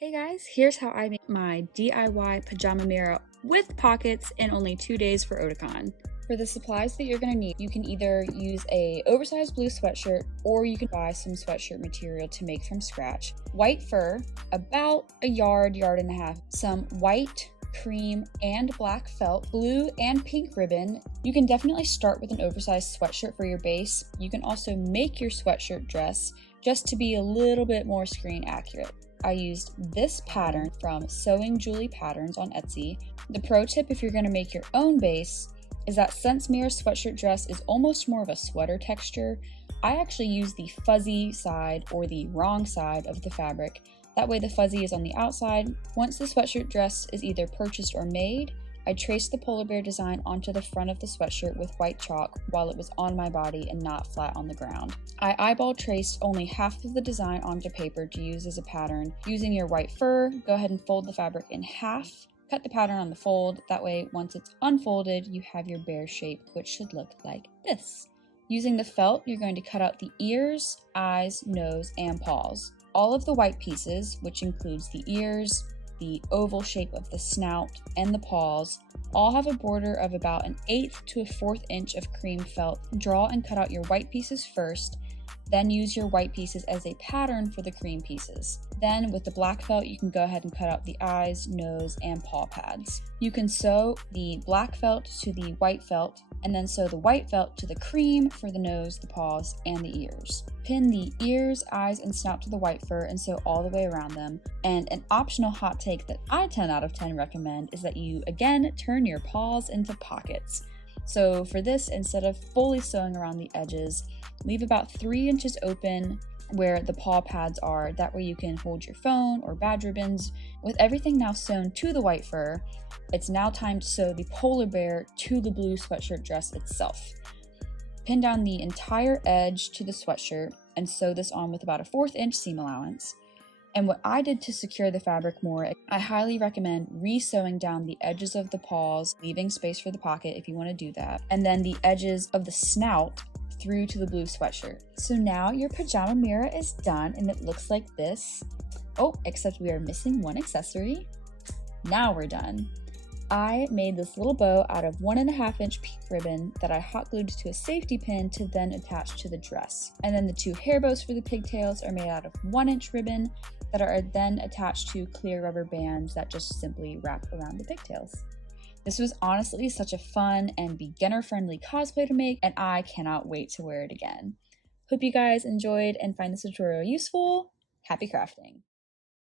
Hey guys, here's how I make my DIY Pajama Mira with pockets in only 2 days for Otakon. For the supplies that you're going to need, you can either use a oversized blue sweatshirt or you can buy some sweatshirt material to make from scratch. White fur, about a yard and a half, some white, cream, and black felt, blue and pink ribbon. You can definitely start with an oversized sweatshirt for your base. You can also make your sweatshirt dress just to be a little bit more screen accurate. I used this pattern from Sewing Julie Patterns on Etsy. The pro tip if you're going to make your own base is that since Mira's sweatshirt dress is almost more of a sweater texture, I actually use the fuzzy side or the wrong side of the fabric. That way the fuzzy is on the outside. Once the sweatshirt dress is either purchased or made, I traced the polar bear design onto the front of the sweatshirt with white chalk while it was on my body and not flat on the ground. I eyeball traced only half of the design onto paper to use as a pattern. Using your white fur, go ahead and fold the fabric in half. Cut the pattern on the fold, that way once it's unfolded, you have your bear shape, which should look like this. Using the felt, you're going to cut out the ears, eyes, nose, and paws. All of the white pieces, which includes the ears, the oval shape of the snout, and the paws, all have a border of about 1/8 to 1/4 inch of cream felt. Draw and cut out your white pieces first, then use your white pieces as a pattern for the cream pieces. Then with the black felt, you can go ahead and cut out the eyes, nose, and paw pads. You can sew the black felt to the white felt, and then sew the white felt to the cream for the nose, the paws, and the ears. Pin the ears, eyes, and snout to the white fur and sew all the way around them. And an optional hot take that I 10 out of 10 recommend is that you, again, turn your paws into pockets. So for this, instead of fully sewing around the edges, leave about 3 inches open where the paw pads are. That way you can hold your phone or badge ribbons. With everything now sewn to the white fur, it's now time to sew the polar bear to the blue sweatshirt dress itself. Pin down the entire edge to the sweatshirt and sew this on with about a 1/4 inch seam allowance. And what I did to secure the fabric more, I highly recommend re-sewing down the edges of the paws, leaving space for the pocket if you want to do that, and then the edges of the snout through to the blue sweatshirt. So now your Pajama Mira is done and it looks like this. Oh, except we are missing one accessory. Now we're done. I made this little bow out of 1.5 inch pink ribbon that I hot glued to a safety pin to then attach to the dress. And then the 2 hair bows for the pigtails are made out of 1 inch ribbon that are then attached to clear rubber bands that just simply wrap around the pigtails. This was honestly such a fun and beginner-friendly cosplay to make, and I cannot wait to wear it again. Hope you guys enjoyed and find this tutorial useful. Happy crafting!